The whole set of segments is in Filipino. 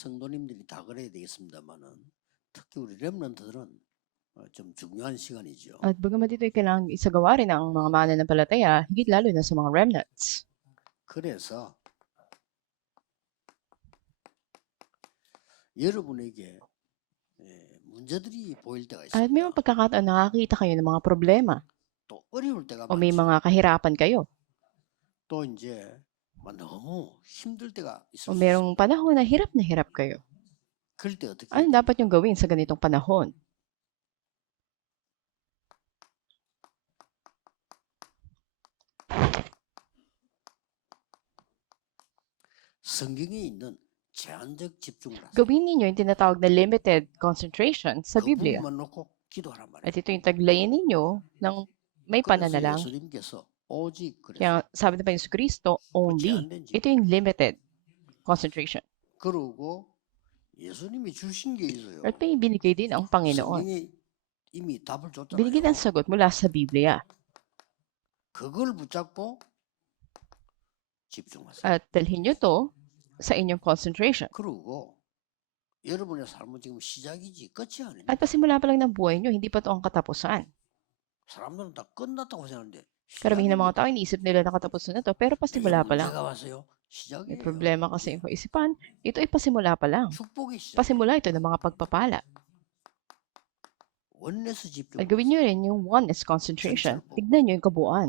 성도님들이 다 그래야 되겠습니다만은 특히 우리 렘넌트들은 좀 중요한 시간이죠. At bagamat ito'y kailangang isagawa rin ng mga mananampalataya, higit lalo na sa mga remnants. 그래서 여러분에게 문제들이 보일 때가 At may mga 있습니다. pagkakataon nakakita kayo ng mga problema 또 어려울 때가 o may 많죠. mga kahirapan kayo 또 이제 너무 힘들 때가 있을 o 수 merong 있습니다. panahon na hirap kayo. 그럴 때 어떻게 Ano 해야 dapat yung gawin sa ganitong panahon? 성경에 있는 제한적 집중을 하세요. Gawin ninyo yung tinatawag na limited concentration sa 그 Biblia. 부분만 놓고 기도하란 말이에요. At ito yung taglayin ninyo ng may 그래서 pananalang. 예수님께서 오직 그래서 Kaya sabi ng Panginoon Kristo, only. 제한된 집중. Ito yung limited concentration. 그러고 예수님이 주신 게 있어요. At may binigay din ang Panginoon. 성경에 이미 답을 Binigyan ang 줬잖아요. sagot mula sa Biblia. 그걸 붙잡고 집중하세요. At dalhin nyo to sa inyong concentration. 그리고 여러분의 삶은 지금 시작이지 끝이 아닙니다. At pasimula pa lang ng buhay nyo, hindi pa to ang katapusan. 사람들은 다 끝났다고 생각하는데 Karamihan ng mga 시작입니다. tao, iniisip nila na katapusan na to, pero pasimula pa lang. 문제가 왔어요. May 시작이에요. problema kasi yung kaisipan, ito ay pasimula pa lang. 축복의 시작. Pasimula ito ng mga pagpapala. 원내스 집중. At gawin nyo rin yung oneness concentration. Tignan nyo yung kabuuan.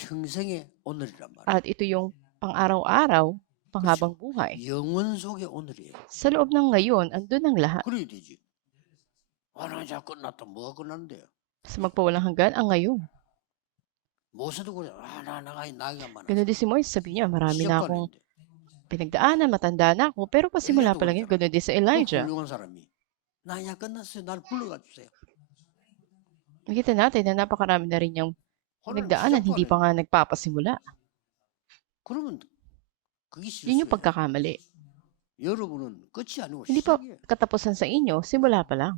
평생의 오늘이란 말이에요. At ito yung pang-araw-araw, panghabang buhay. 영원 속의 오늘이에요. Sa loob ng ngayon, andun ang lahat. 그래야 되지. 나 이제 끝났다. 뭐가 끝났는데요? Sa magpawalang hanggan, ang ngayon. 모세도 그래. 나이가 많아. Ganun din si Moises, sabi niya, marami na 시작도 안 akong 했는데. pinagdaanan, matanda na ako, pero pasimula pa lang yun. Ganun din sa 그 Elijah. 훌륭한 사람이 나 이제 끝났어요. 날 불러가 주세요. Nakita natin na napakarami na rin yung pinagdaanan, hindi pa nga nagpapasimula. 그러면 그게 Yun yung 실수예요. pagkakamali. 여러분은 끝이 아니고 Hindi pa 시작이에요. katapusan sa inyo, simula pa lang.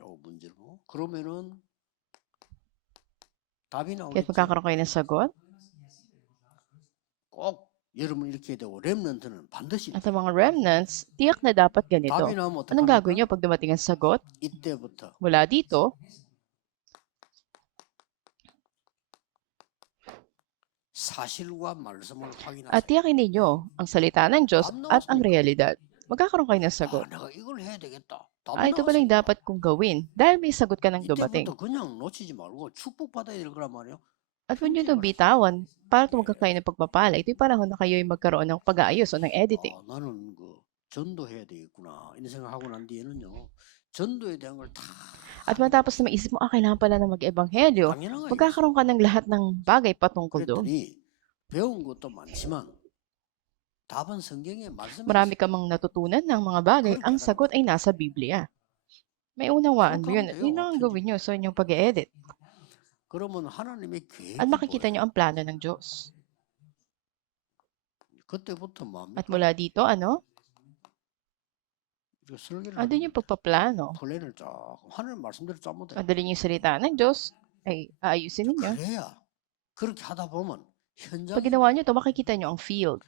요 문제로 그러면은 답이 Kaya 나오겠죠. magkakaroon kayo ng sagot. 꼭 여러분 이렇게 해야 되고 렘넌트는 반드시 At ang mga remnants, tiyak na dapat ganito. 답이 나오면 Anong gagawin 어떡합니까? nyo pag dumating ang sagot? 이때부터 Mula dito, 사실과 말씀을 at 확인하세요. tiyakin ninyo ang salita ng Diyos at ang realidad. Magkakaroon kayo ng sagot. 내가 이걸 해야 되겠다. Ito pala yung dapat kong gawin dahil may sagot ka ng dumating. 이때부터 그냥 놓치지 말고 축복받아야 될 거란 말이에요. At huwag nyo itong bitawan para tumagka kayo ng pagpapala. Ito'y panahon na kayo'y magkaroon ng pag-aayos o ng editing. 나는 그 전도해야 되겠구나. 이런 생각하고 난 뒤에는요. 전도에 대한 걸 다 At matapos na maisip mo, kailangan pala na mag-ebanghelyo, 당연한 거예요. magkakaroon ka ng lahat ng bagay patungkol doon. 그랬더니 배운 것도 많지만 답은 성경에 말씀에 Marami ka mang natutunan ng mga bagay, ang sagot ay nasa Biblia. May unawaan mo yun. Yun lang ang gawin nyo sa inyong pag-edit. 그러면 하나님의 계획이 At makikita 보여요. nyo ang plano ng Diyos. 그때부터 뭡니까? At mula dito, ano? 이렇게 설계를 Andun yung pagpaplano. 플랜을 쫙 하나님 말씀대로 짜면 돼요. Madali yung salita ng Diyos, ay aayusin ninyo. 그래야 그렇게 하다 보면 Pag ginawa nyo ito, makikita nyo ang field.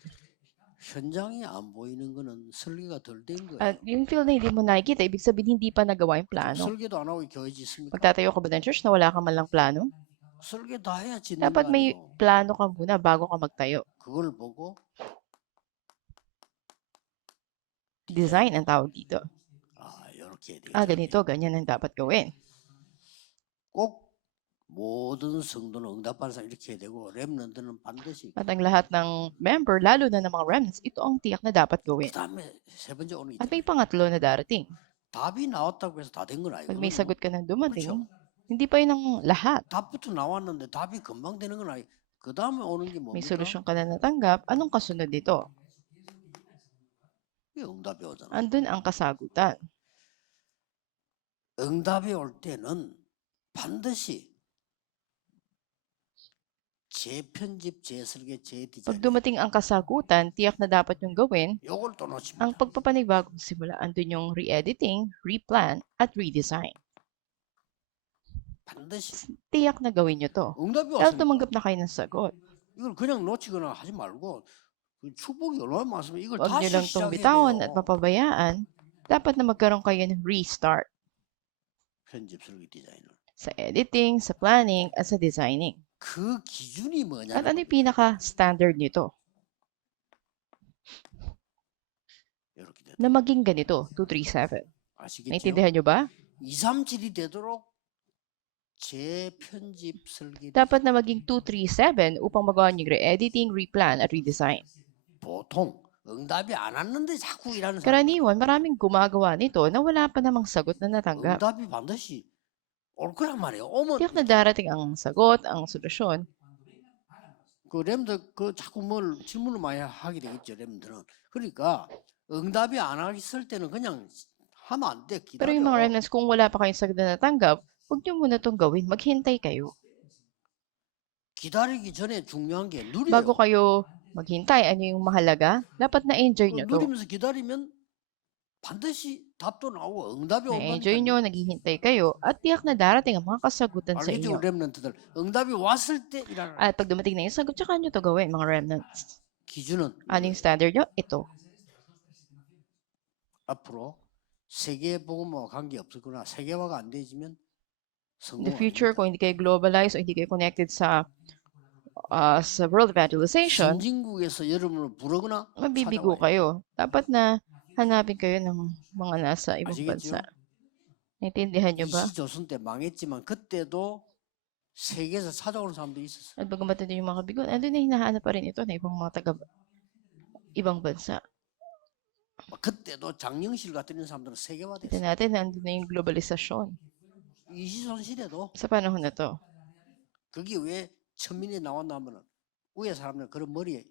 현장이 안 보이는 거는 설계가 덜 된 거예요. At yung field na hindi mo nakikita, ibig sabihin hindi pa nagawa yung plano. 설계도 안 하고 교회 짓습니까? Magtatayo ka ba ng church na wala ka man lang plano? 설계 다 해야 짓는 Dapat 거 may 아니에요. plano ka muna bago ka magtayo. 그걸 보고 Design ang tawag dito. 이렇게 해야 되겠다. Ganito, ganyan ang dapat gawin. 꼭 모든 성도는 응답하는 사람 이렇게 해야 되고 렘넌트는 반드시 At ang lahat ng member, lalo na ng mga remnants, ito ang tiyak na dapat gawin. 그다음에 세 번째 오는 게 At may pangatlo na darating. 답이 나왔다고 해서 다 된 건 아니고 Pag may sagot ka ng dumating, 그렇죠. hindi pa yun ang lahat. 답부터 나왔는데 답이 금방 되는 건 아니고 그 다음에 오는 게 May 뭡니까? solusyon ka na natanggap, anong kasunod dito? 이게 응답이 오잖아. Andun ang kasagutan. 응답이 올 때는 반드시 재편집, 재설계, Pag 재디자인 dumating ang kasagutan, tiyak na dapat yung gawin, 요걸 또 놓칩니다. ang pagpapanibagong simula. Andun yung re-editing, replan, at redesign. 반드시 Tiyak na gawin nyo to. 응답이 Dahil 왔으니까 tumanggap na kayo ng sagot. 이걸 그냥 놓치거나 하지 말고 그 축복이 얼마나 많습니까? 이걸 Huwag nyo 다시 lang itong 시작해야 bitawan at 돼요. mapabayaan. Dapat na magkaroon kayo ng restart 편집 설계 디자인을. sa editing, sa planning, at sa designing. 그 기준이 At 뭐냐는 ano yung 겁니다. pinaka-standard nito? 이렇게 돼요. Na maging ganito, 237. 아시겠죠? Naintindihan nyo ba? 237이 되도록 재편집 설계 Dapat na maging 237 upang magawa nyo yung re-editing, replan, at redesign. 보통 응답이 안 왔는데 자꾸 일하는 사람. Karaniwan, maraming gumagawa nito na wala pa namang sagot na natanggap. 응답이 반드시 올 거란 말이에요. 오면 Tiyak na darating ang sagot, ang solusyon. 그 램들 그 자꾸 뭘 질문을 많이 하게 되겠죠. 램들은. 그러니까 응답이 안 왔을 때는 그냥 하면 안 돼. Pero yung mga 기다려. remnants, kung wala pa kayong sagot na natanggap, huwag nyo muna itong gawin. Maghintay kayo. 기다리기 전에 중요한 게 누려요. Bago kayo maghintay, ano yung mahalaga? Dapat na-enjoy 그 nyo to. 누리면서 기다리면 반드시 답도 나오고 응답이 Na-enjoy 온다니까요. nyo, naghihintay kayo, at tiyak na darating ang mga kasagutan sa 알겠죠? inyo. 렘넌트들 응답이 왔을 때 일하라. At pag dumating na yung sagot, tsaka nyo to gawin, mga remnants. 기준은 Ano yung standard nyo? Ito. 앞으로 세계 복음화와 관계 없었구나. 세계화가 안 되지면 In the 성공. future, kung hindi kayo globalized o hindi kayo connected sa world evangelization, 선진국에서 여러분을 부르거나 mabibigo 찾아와요. kayo. Dapat na hanapin kayo ng mga nasa ibang 아시겠죠? bansa. Naintindihan nyo ba? 이시조선 때 망했지만 그때도 세계에서 찾아오는 사람들이 있었어요. At bagamat ito yung mga kabigon, andun na hinahanap pa rin ito na ibang mga taga ibang bansa. 그때도 장영실 같은 이런 사람들은 Ito 세계화됐어요. natin na andun na yung globalisasyon 이시조선 시대도 sa panahon na to. 그게 왜 천민이 나왔냐면은 위에 사람들 그런 머리에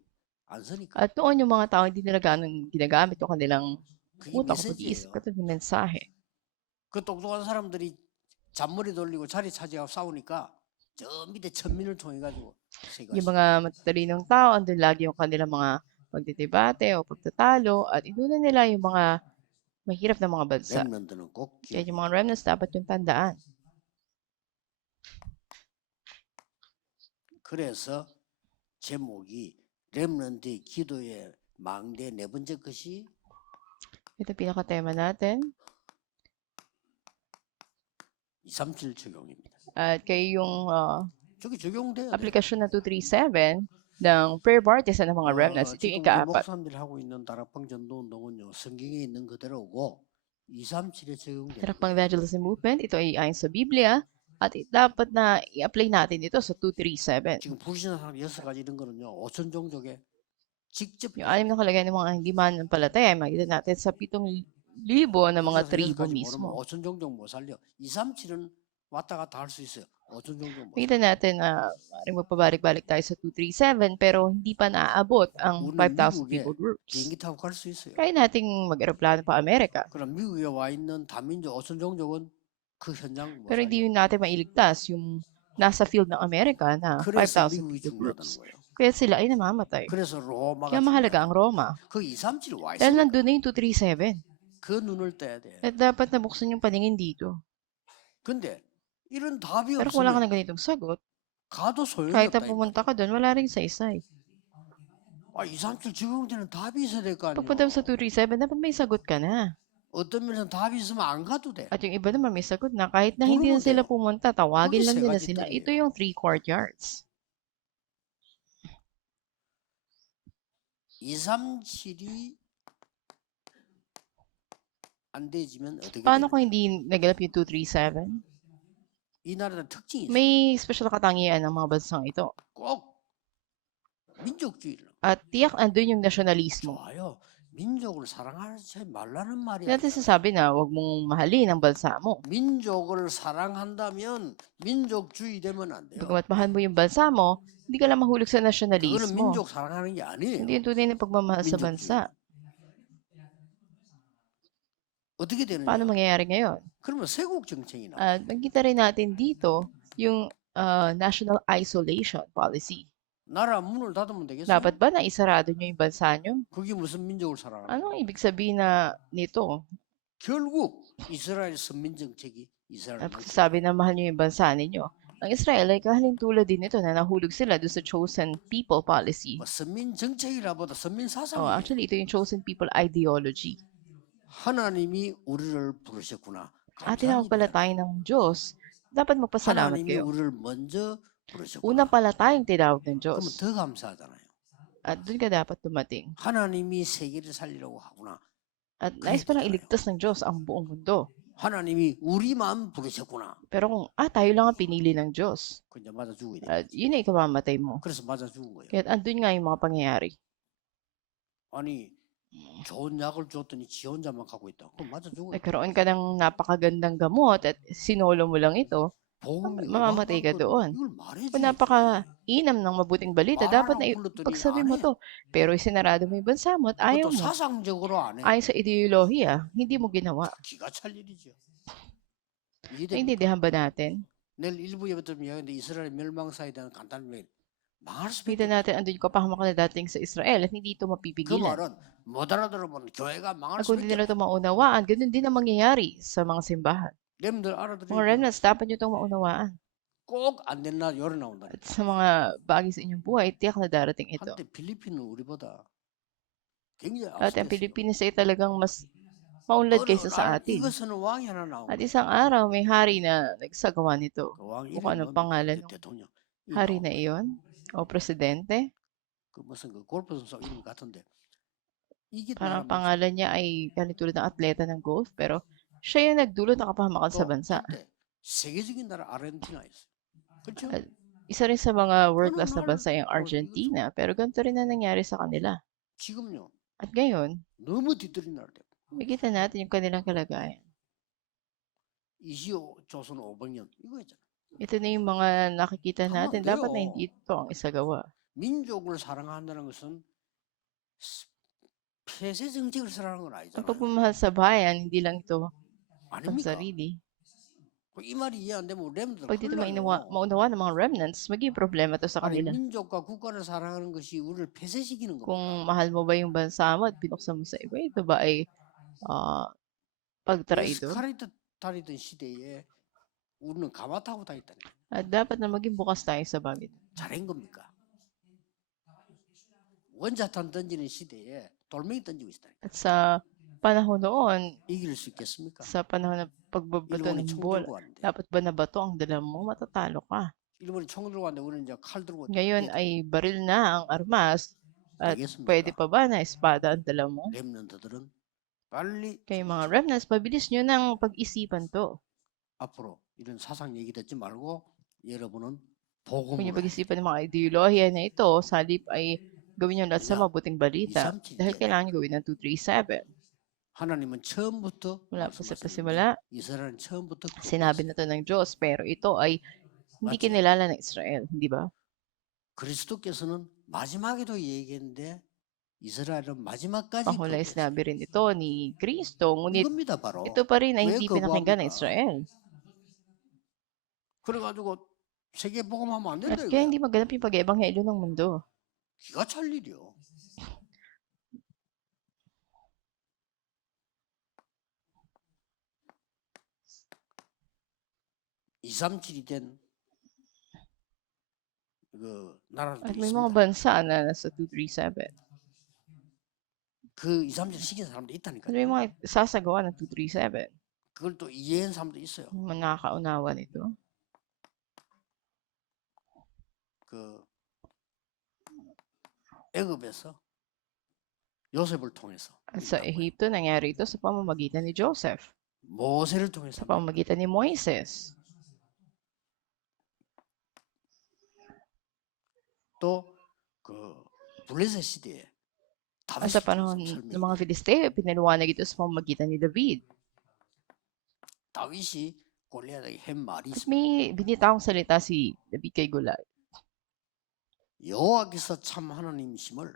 안 서니까. At noon yung mga tao hindi nila ganun ginagamit yung kanilang 그게 utak, pag-iisip, 메시지예요. katulad ng mensahe. 그 똑똑한 사람들이 잔머리 돌리고 자리 차지하고 싸우니까 저 밑에 천민을 통해 가지고 Yung mga matatalinong tao, andun lagi yung kanilang mga pagdidebate o pagtatalo at inuuna nila yung mga mahirap na mga bansa. 렘넌트는 꼭 Kaya 기억해요. yung mga remnants dapat yung tandaan. 그래서 제목이 렘넌트의 기도의 망대 네 번째 것이 Ito pinaka-tema natin. 237 적용입니다. At kayo yung 저게 적용돼야 돼. aplikasyon na 237 ng prayer partisan ng mga remnants. Ito 지금 yung 우리 ika-apat. 목사님들이 하고 있는 다락방 전도 운동은요. 성경에 있는 그대로고 237에 적용돼요. Tarakpang Evangelism Movement, ito ay ayon sa Biblia at dapat na i-apply natin ito sa 237. 지금 부르시는 사람 6가지 이런 거는요. 5천 종족에 직접 Yung 6 na kalagayan ng mga hindi mananampalataya, makikita natin sa 7,000 na mga tribo mismo. 5천 종족 못 살려. 237은 왔다 갔다 할 수 있어요. 5천 종족 못. Makikita natin na maaaring magpabalik-balik tayo sa 237 pero hindi pa naaabot ang 우리는 5,000 미국에 people groups. 비행기 타고 갈 수 있어요. Kaya nating mag-aeroplano pa Amerika. 그럼 미국에 와 있는 다민족 5천 종족은 그 현장 못 Pero 살려. hindi yun natin mailigtas yung nasa field ng Amerika na 그래서 5,000 미국이 people 중요하다는 groups. 거예요. Kaya sila ay namamatay. 그래서 로마가 Kaya mahalaga ang Roma. 그 237 와 Dahil 있어요. nandun na yung 237. 그 눈을 떼야 돼. At dapat nabuksan yung paningin dito. 근데 이런 답이 Pero kung wala ka 없으면 ng ganitong sagot, 가도 소용이 kahit na 없다. 이 pumunta ka doon, wala rin saysay. 아, 237 적용되는 답이 있어야 될 거 아니에요. Pagpunta mo sa 237, dapat may sagot ka na. 어떤 면에서는 답이 있으면 안 가도 돼. At yung iba naman may sagot na. Kahit na hindi na sila pumunta, tawagin Kung lang isa nila ka sila. dito, Ito yung 3 courtyards. 237이 안 되지면 어떻게 Paano 돼? kung hindi nagalap yung 237? 이 나라의 특징이 있어요. May special katangian ng mga bansang ito. 꼭 민족주의를. At tiyak andun yung nasyonalismo. 좋아요. 민족을 사랑하지 말라는 말이 Kaya natin sasabi na huwag mong mahalin ang bansa mo. 민족을 사랑한다면 민족주의 되면 안 돼요. Bagamat mahal mo yung bansa mo, hindi ka lang mahulog sa 그거는 nasyonalismo. 민족 사랑하는 게 아니에요. Hindi yung tunay na pagmamahal sa 민족주의. bansa. 어떻게 되느냐? Paano mangyayari ngayon? 그러면 세국 정책이 나와. At magkita rin natin dito yung national isolation policy. 나라 문을 닫으면 되겠어요? Dapat ba na isarado nyo yung bansa nyo? 그게 무슨 민족을 사랑하는 거예요? Ano ang ibig sabihin na nito? 결국 이스라엘 선민 정책이 이스라엘 At sabi na mahal nyo yung bansa ninyo. ang Israel ay kahalintulad din ito na nahulog sila doon sa chosen people policy. 뭐 선민 정책이라보다 선민 Oh, 사상이에요. actually, ito yung chosen people ideology. 하나님이 우리를 부르셨구나. Tinawag pala 감사합니다. tayo ng Diyos. Dapat magpasalamat 하나님이 kayo. 우리를 먼저 Una 부르셨구나. pala tayong tinawag ng 그러면 Diyos. 더 감사하잖아요. At doon ka dapat dumating. 하나님이 세계를 살리려고 하구나. At nais palang iligtas ng Diyos ang buong mundo. 하나님이 우리만 부르셨구나. Pero kung, tayo lang ang pinili ng Diyos. 그 이제 맞아 죽어야 돼. At yun ay ikamamatay mo. 그래서 맞아 죽은 거예요. Kaya andun nga yung mga pangyayari. 아니 좋은 약을 줬더니 지 혼자만 갖고 있다. 그럼 맞아 죽어요. Nagkaroon ka ng napakagandang gamot at sinolo mo lang ito, 복음이 mamamatay ka 어마어마한 건 doon. 이걸 말해줘야 Kung napaka-inam ng mabuting balita, dapat na pagsabi mo to. Pero isinarado mo yung bansa mo at ayaw 그것도 mo. 사상적으로 안 해. Ayon sa ideolohiya, hindi mo ginawa. 기가 찰 일이죠. 이해됩니까? Naintindihan ba natin? 내일 일부 예배들 이야기인데 이스라엘 멸망사에 대한 간단한 말 망할 수밖에 Kita natin, andun ko pa na dating sa Israel at hindi ito 그 mapipigilan. 말은 못 알아들으면 교회가 망할 At kung 수밖에 hindi nila 없어. ito maunawaan, ganun din ang mangyayari sa mga simbahan. 렘들 알아들어야 Mga 돼. remnants, dapat nyo itong maunawaan. 꼭안 된 날 열어 나온다. At sa mga bagay sa inyong buhay, tiyak na darating ito. 한때 필리핀은 우리보다 굉장히 At ang 앞서갔어요. Pilipinas ay talagang mas maunlad 어느 kaysa sa 날 atin. 이것은 왕이 하나 나온 At 거예요. isang araw, may hari na nagsagawa nito. 그 왕 Kung ano 이름이 pangalan 뭡니까? ng 대통령. 이 hari 나온 na 거예요. iyon, o presidente. 그 무슨 그 골프 선수 이름 같은데 이게 Parang 나라 pangalan niya ay ganito tulad ng atleta ng golf, pero siya yung nagdulot ng kapahamakan sa 또 bansa. 한때 세계적인 나라 아르헨티나였어요. 그렇죠? At isa rin sa mga 어느 world-class na 날 bansa yung Argentina, pero ganito rin na nangyari sa kanila. 지금요 At ngayon, 너무 뒤떨린 나라 돼요. makikita natin yung kanilang kalagayan. 조선 500년 이거 있잖아. Ito na yung mga nakikita Tama, natin. hindi, Dapat na oo. hindi ito ang isagawa. 민족을 사랑한다는 것은 폐쇄 정책을 사랑하는 건 Ang 아니잖아요. pagmamahal sa bayan, hindi lang ito 아닙니까? pansarili. 이 말이 이해 안 되면 렘들 Pag dito 큰일 maunawa ng mga remnants, magiging problema to sa 아니 kanila. 민족과 국가를 사랑하는 것이 우리를 폐쇄시키는 겁니다. Kung mahal mo ba yung bansa mo at pinuksan mo sa iba, ito ba ay pagtraidor? 에스카레이터 시대에 우리는 가마타고 다녔다는 거예요. At dapat na maging bukas tayo sa bagay. 잘한 겁니까? 원자탄 던지는 시대에 돌멩이 던지고 있다는 거예요. At sa panahon noon, 이길 수 있겠습니까? sa panahon ng pagbabato 일본이 ng 총 bola, 들고 왔는데 dapat ba na bato ang dala mo? Matatalo ka. 일본이 총 들고 왔는데 우리는 이제 칼 들고 Ngayon ay baril na ang armas at pwede pa ba na espada ang dala mo? 렘넌트들은 빨리 Kaya mga remnants, pabilis nyo ng pag-isipan to. 앞으로 이런 사상 얘기 듣지 말고 여러분은 Kung yung 복음으로 pag-isipan ng mga ideolohiya na ito, sa halip ay gawin yung lahat sa mabuting balita. 237. Dahil kailangan nyo gawin ng 237. 하나님은 처음부터 Mula pa sa 말씀하셨는데 pasimula, 이스라엘은 처음부터 sinabi na to ng Diyos, pero ito ay hindi 맞지? kinilala ng Israel, hindi ba? 그리스도께서는 마지막에도 얘기했는데 이스라엘은 마지막까지 Panghulay 거부했어요. sinabi rin ito ni Kristo, ngunit 이겁니다 바로. ito pa rin ay 왜 hindi pinakinggan ng 거부합니까? Israel. 그래가지고 세계 복음하면 안 At 된다 kaya 이거야. hindi maganap yung pag-ebanghelyo ng mundo. 기가 찰 일이요. (237이 된) 그 나라들이 At may mga 있습니다. bansa na nasa 237. 그 237 시킨 사람도 있다니까. At may mga sasagawa ng 237. 그걸 또 이해한 사람도 있어요. Yung mga nakakaunawa nito. 그 애굽에서 요셉을 통해서 At sa Ehipto, nangyari ito sa pamamagitan ni Joseph, 모세를 통해서 sa pamamagitan ni Moises. 또그 블레셋 시대에 At sa panahon ng mga Filisteo, pinaliwanag ito sa pamamagitan ni David. 다윗이 골리앗에게 한 말이 At 있습니다. may binitawang salita si David kay Goliath. 여호와께서 참 하나님이심을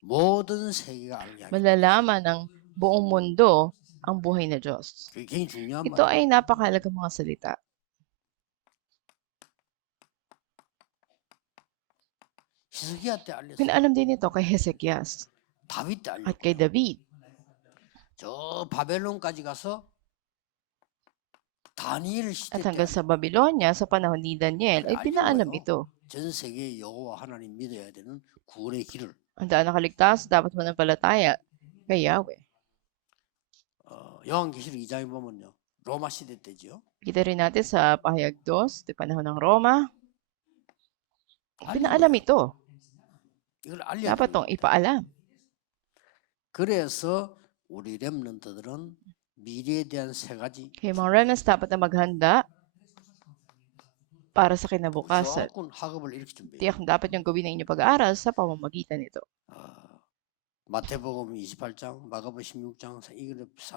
모든 세계가 알게 하겠다. Malalaman ng buong mundo ang buhay na Diyos. 그게 굉장히 중요한 Ito 말이에요. ay napakahalagang mga salita. 히스기야 때 알렸어요. Pinaalam din ito kay Hezekias 다윗 때 at 알렸고 kay David. 저 바벨론까지 가서 다니엘 시대 At 때 hanggang sa Babylonia, sa panahon ni Daniel, ay 알린 pinaalam 거예요. ito. 전 세계 여호와 하나님 믿어야 되는 구원의 길을. Ang daan nakaligtas, dapat manampalataya kay Yahweh. 요한계시록 2장에 보면요. 로마 시대 때죠. Kita rin natin sa pahayag 2, ito panahon ng Roma, 알린 pinaalam 거예요. ito. 이걸 Dapat 알려주는 tong 겁니다. ipaalam. 그래서 우리 렘넌트들은 미래에 대한 세 가지 Kaya mga remnants dapat na maghanda para sa kinabukasan. 무조건 학업을 이렇게 준비해요. Tiyak na dapat yung gawin ng inyong pag-aaral sa pamamagitan nito. 마태복음 28장, 마가복음 16장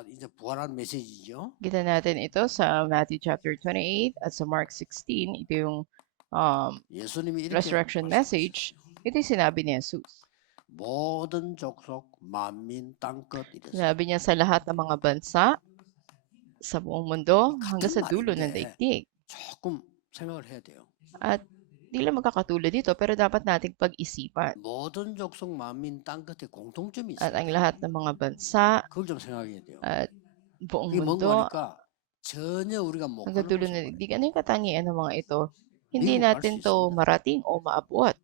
이제 부활한 메시지죠. Kita natin ito sa Matthew chapter 28 at sa Mark 16. Ito yung 예수님이 이렇게 resurrection 말씀하셨어요. message. Ito yung sinabi ni Jesus. 모든 족속, 만민, 땅끝 이래서 Sinabi niya sa lahat ng mga bansa sa buong mundo hanggang sa 같은 dulo ng 말인데 daigdig. 조금 생각을 해야 돼요. At di lang magkakatulad dito pero dapat nating pag-isipan. 모든 족속, 만민, 땅끝에 공통점이 At 있어요. ang lahat ng mga bansa 그걸 좀 생각해야 돼요. at buong 그게 뭔가 mundo 하니까 전혀 우리가 못 hanggang dulo ng 걸어볼 daigdig. Ano yung katangian ng mga ito? Hindi 미국 갈 natin 수 to 있습니다. marating o maabot.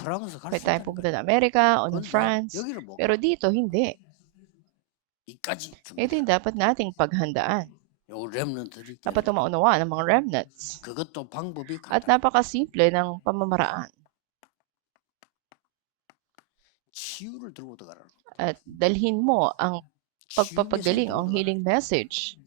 프랑스 갈 Pwede 수 tayong 있다니까요. pumunta ng Amerika o ng 근데 France. 여기를 못 Pero 가. dito, hindi. 이까지 Ito yung 준비해야 dapat nating paghandaan. 요 렘넌트들이 Dapat ito maunawaan ng mga remnants. 그것도 방법이 At 간단. napakasimple ng pamamaraan. 치유를 들고 들어가라는 거예요. At dalhin mo ang 치유 pagpapagaling 메시지 o ang 들고 healing message.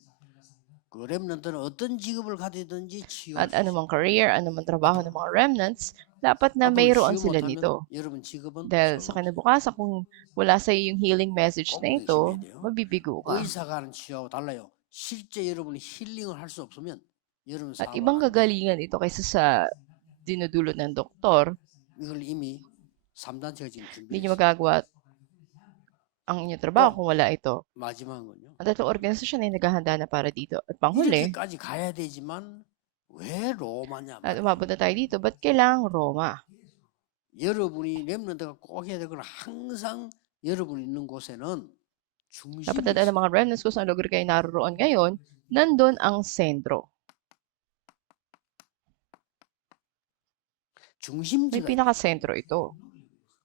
그 렘넌트는 어떤 직업을 가지든지 치유할 At 수 있어요. anumang career, anumang trabaho ng mga remnants, dapat na 앞으로 mayroon 치유 sila 못하면 nito. 여러분 직업은 Dahil sa kinabukasan, kung wala sa iyo yung healing message na 꼭 ito, 열심히 해야 돼요. mabibigo ka. 의사가 하는 치유하고 달라요. 실제 여러분이 힐링을 할 수 없으면 여러분 At 사업을 ibang 안 해요. gagalingan ito kaysa sa dinudulot ng doktor. 이걸 이미 3단체가 지금 Hindi nyo 준비했어요. magagawa ang inyong trabaho kung wala ito. 마지막은요. Ang tatlong organisasyon ay naghahanda na para dito. At panghuli, 이렇게까지 가야 되지만 왜 로마냐 at 말이에요. umabot na tayo dito, ba't kailangang Roma? 여러분이 렘넌트가 꼭 해야 되거나 항상 여러분 있는 곳에는 중심이 Dapat na ng mga remnants kung saan lugar kayo naroon ngayon, nandun ang sentro. May 중심지가 pinaka-sentro ito.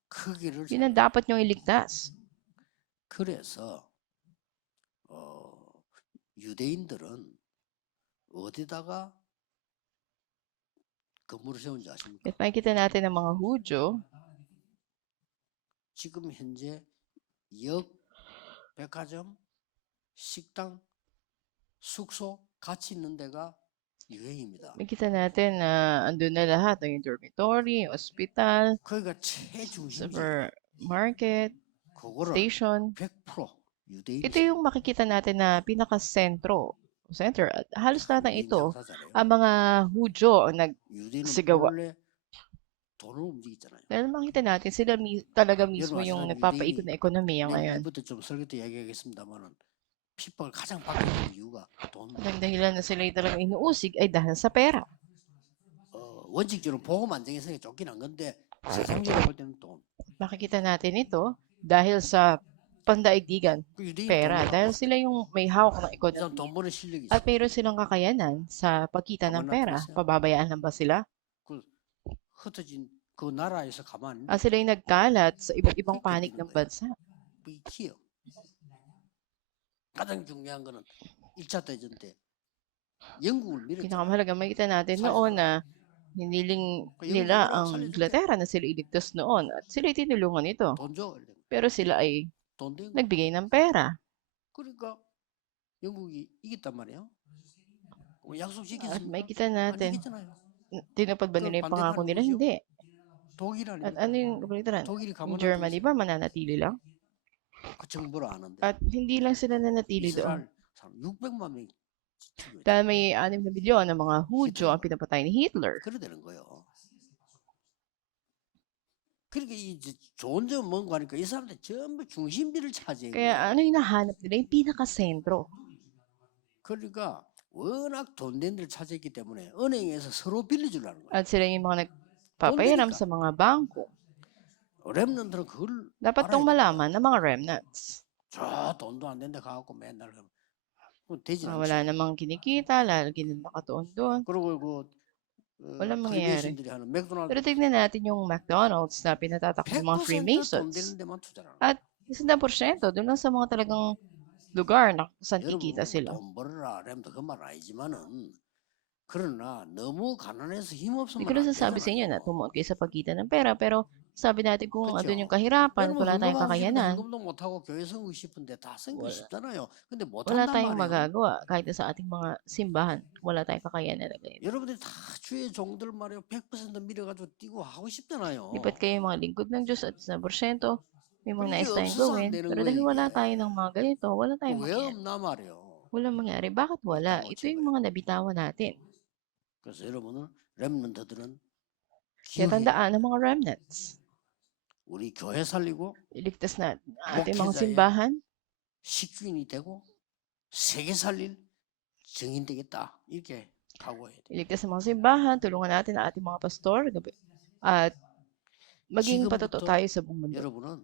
크기를 Yun ang dapat nyong iligtas. 그래서 유대인들은 어디다가 건물을 세운지 아십니까? At makikita natin ng mga Hudyo, 지금 현재 역, 백화점, 식당, 숙소 같이 있는 데가 유행입니다. makikita natin na andun na lahat. Yung dormitory, hospital, 거기가 최중심지. supermarket, 그거를 station. 100% 유대인이 Ito yung makikita natin na pinaka-sentro. Center. At halos lahat ng ito, 장사 잘해요. ang mga Hudyo ang 유대인은 nagsigawa. 원래 돈을 움직이잖아요. Dahil makita natin, sila talaga mismo 여러분 yung 아시다시피 nagpapaikot na ekonomiya ngayon. 내일부터 좀 설교 때 얘기하겠습니다만은 핍박을 가장 받게 되는 이유가 돈. Ang dahilan na sila yung talagang inuusig ay dahil sa pera. 원칙적으로 보험 안정성에 쫓긴 한 건데 세상적으로 볼 때는 돈. Makikita natin ito dahil sa pandaigdigan, 그 유대인 pera. Dahil sila yung may hawak ng 일단 ekonomiya. 돈 버는 실력이 있어. At mayroon silang kakayanan sa pagkita ng pera. Pababayaan lang ba sila? 그 흩어진 그 나라에서 가만히 At sila yung nagkalat sa iba't ibang panig ng bansa. 그게 키요. 가장 중요한 거는 1차 대전 때 영국을 밀었잖아요. Pinakamahalaga makita natin noon na hiniling nila ang Inglaterra na sila iligtas noon. At sila tinulungan ito. 돈 줘. 이러면. Pero sila ay 돈 된 거. nagbigay ng pera. 그러니까 영국이 이겼단 말이에요. 약속 At 지켰습니까? makikita 안 natin, 지켰잖아요. tinupad ba nila yung pangako nila? Hindi. 독일 At 아닙니까? ano yung kabalitaran? 독일이 Yung 가만 Germany ba mananatili lang? 그 정부를 아는데 At hindi lang sila nanatili doon. 이스라엘 사람 600만 명이 죽여요. Dahil may 6 na milyon ng mga Hudyo ang pinapatay ni Hitler. 그래 되는 거예요. 그러니까 이 좋은 점은 뭔가 하니까 이 사람들 전부 중심비를 차지해. Kaya ano yung nahanap nila? Yung pinaka-sentro. 그러니까 워낙 돈 된 데를 차지했기 때문에 은행에서 서로 빌려주려는 거예요. At sila yung mga nagpapahiram sa mga bangko. 렘넌트는 그걸 Dapat tong malaman ng mga remnants. 저 돈도 안 된데 가갖고 맨날 그건 되진 wala 않죠. namang kinikita, lalagi na nakatuon doon. 그리고 Walang mangyayari. 프리메이슨들이 하는 Pero 맥도날드 tignan natin yung McDonald's na pinatatakbo ng mga 100%돈 Freemasons. 되는 데만 투자하는 거예요. At 100% doon lang sa mga talagang lugar na kung saan kikita 여러분 sila. 돈 벌어라 램도 그 말 아니지만은 그러나 너무 가난해서 Hindi 힘없으면 ko 안 na sasabi sa inyo na 되잖아요. tumuon kayo sa pagitan ng pera, pero sabi natin kung andun yung 그렇죠? kahirapan at 여러분 wala tayong 헌금하고 싶은데 kakayanan, 헌금도 못하고 교회 섬기고 싶은데 다 섬기고 wala, 싶잖아요. 근데 wala 못한단 tayong 말이에요. magagawa kahit na sa ating mga simbahan. Wala tayong kakayanan na ganito. 여러분들이 다 주의 종들 말이에요. 100% 밀어가지고 뛰고 하고 싶잖아요. Lipat kayo yung mga lingkod ng Diyos at 100%, may mga 그럼 nais 이게 tayong 없어서 안 gawin. 되는 Pero 거예요, dahil wala 이게. tayo ng mga ganito, wala tayong 왜 mangyayari. 없나 말이에요. Walang mangyari. Bakit wala? 못하고 Ito yung 제가요. mga nabitawan natin. 그래서 여러분은 렘넌트들은 Kaya 기억해야 tandaan ang mga remnants. 우리 교회 살리고 Iligtas na ang ating mga 목회자의 simbahan. 식주인이 되고 세계 살릴 증인 되겠다. 이렇게 각오해야 돼. Iligtas ang mga simbahan. Tulungan natin ang ating mga pastor. At maging patotoo 지금부터 tayo sa buong mundo. 여러분은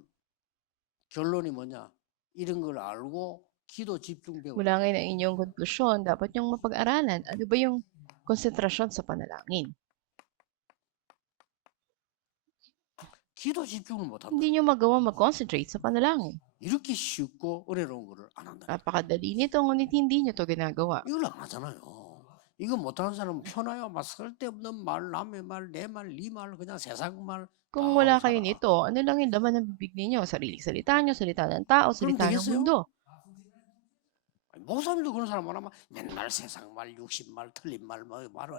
결론이 뭐냐? 이런 걸 알고 기도 집중 배워. Mula ngayon ang inyong konklusyon, dapat niyong mapag-aralan. Ano ba yung konsentrasyon sa panalangin? 기도 집중을 못 한다. Hindi niyo magawa mag-concentrate sa panalangin. 이렇게 쉽고 어려운 거를 안 한다. Napakadali nito, ngunit hindi niyo to ginagawa. 이걸 안 하잖아요. 이거 못하는 사람은 편해요. 막 쓸데없는 말, 남의 말, 내 말, 네 말, 그냥 세상 말. Kung 다 wala 하고 kayo 살아. nito, ano lang yung laman ng bibig ninyo? Sariling salita nyo, salita ng tao, salita ng 되겠어요? mundo. 목사님도 그런 사람 말하면 맨날 세상 말, 60말, 틀린 말, 뭐 말을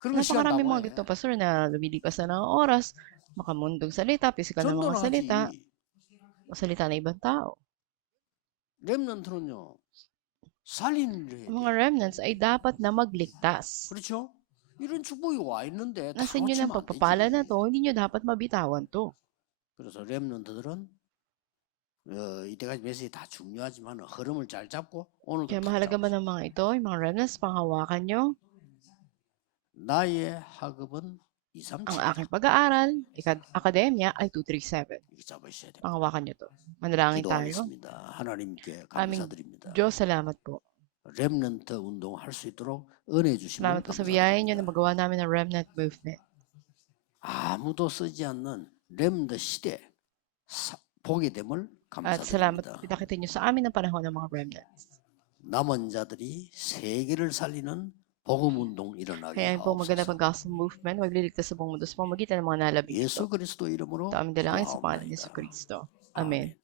그런 거 시간 다 Napakarami mga 보내. dito, pastor, na lumilipas na ng oras, makamundong salita, pisikal na 전도는 mga salita, 하지. o salita ng ibang tao. 렘넌트는요 살리는 일을 해야 Ang 돼. mga remnants ay dapat na magligtas. 그렇죠? 이런 축복이 와 있는데 다 Nasa inyo ng 놓치면 안 pagpapala na 되지. to, hindi nyo dapat mabitawan to. 그래서 렘넌트들은 이때까지 메시지 다 중요하지만 흐름을 잘 잡고 오늘도 Kaya 탁 mahalaga 잡고 man ang mga ito, yung mga remnants, panghawakan nyo. 나의 학업은 237 Ang aking pag-aaral, akademya, ay 237. 이렇게 잡으셔야 돼요. Panghawakan nyo to. Manalangin tayo. 기도하겠습니다. 하나님께 Aming 감사드립니다. Diyos, salamat po. 렘넌트 운동 할 수 있도록 은혜 주시면 Salamat po sa biyaya nyo na 감사드립니다. magawa namin ng remnant movement. 아무도 쓰지 않는 렘넌트 시대 보게 됨을 At salamat 감사드립니다. po, pinakitin nyo sa amin ang panahon ng mga remnants. 남은 자들이 세계를 살리는 복음 운동 일어나게 Kaya po maganda 하옵소서. pang gospel movement, magliligtas sa buong mundo sa pamamagitan ng mga nalabing 예수 ito. 그리스도 이름으로 Ito aming dalangin sa pangalan ni 기도하옵나이다. Yesu Cristo. Amen.